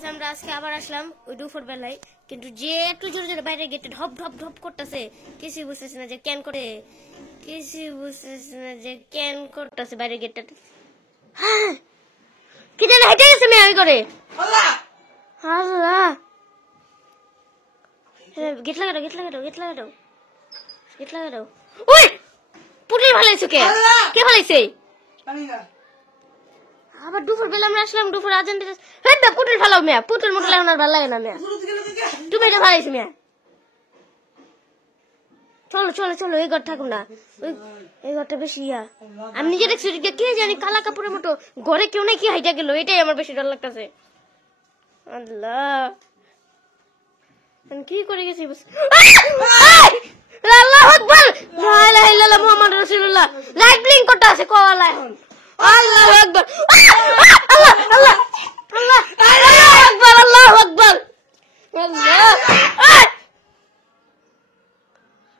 Guys আমরা আজকে আবার আসলাম ওই দুপুর বেলায়, কিন্তু যে একটু জোরে জোরে বাইরে গেটে ঢপ ঢপ ঢপ করতেছে, কিছুই বুঝতেছে না যে কেন করে, কিছুই বুঝতেছে না যে কেন করতেছে বাইরে গেটটা। হ্যাঁ কি জানি হেঁটে গেছে মেয়ে আমি করে। আল্লাহ আল্লাহ, গেট লাগাও গেট লাগাও গেট লাগাও গেট লাগাও। ওই পুটুল ভালাইছো কে? কে ভালাইছে? আবার দুপুর বেলা আমরা আসলাম, দুপুর আজান দিতে পুটুল ফালাও মেয়া, পুটুল মুটুল এখন আর ভালো লাগে না মেয়া, তুমি এটা ভালাইছো মেয়া। চলো চলো চলো, এই ঘর থাকুন না, এই ঘরটা বেশি ইয়া। আমি নিজে দেখছি কে জানি কালা কাপড়ের মতো ঘরে কেউ নাকি হাইটা গেল, এটাই আমার বেশি ডর লাগতেছে। আল্লাহ কি করে গেছি, আল্লাহু আকবার, লা ইলাহা ইল্লাল্লাহ মুহাম্মাদুর রাসূলুল্লাহ। লাইট ব্লিঙ্ক করতে আছে কোয়ালা এখন। আল্লাহু আকবার, আল্লাহ আল্লাহ আল্লাহ, আল্লাহু আকবার, আল্লাহু আকবার, আল্লাহ।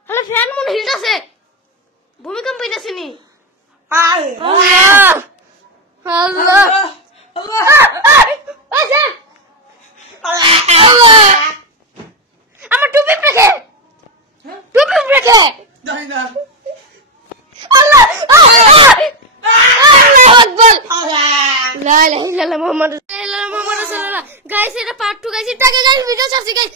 হ্যালো ফ্যান মনে হিলতাছে, ভূমিকম্প হইতাছে নি? আল্লাহ আল্লাহ আল্লাহ, আমার টুপি প্রেকে, টুপি প্রেকে, আল্লাহ আল্লাহু আকবার, লা ইলাহা ইল্লাল্লাহ মুহাম্মাদুর রাসূলুল্লাহ। গাইস এটা পার্ট 2 গাইস, এর আগে গাইস ভিডিও ছাড়ছি গাইস।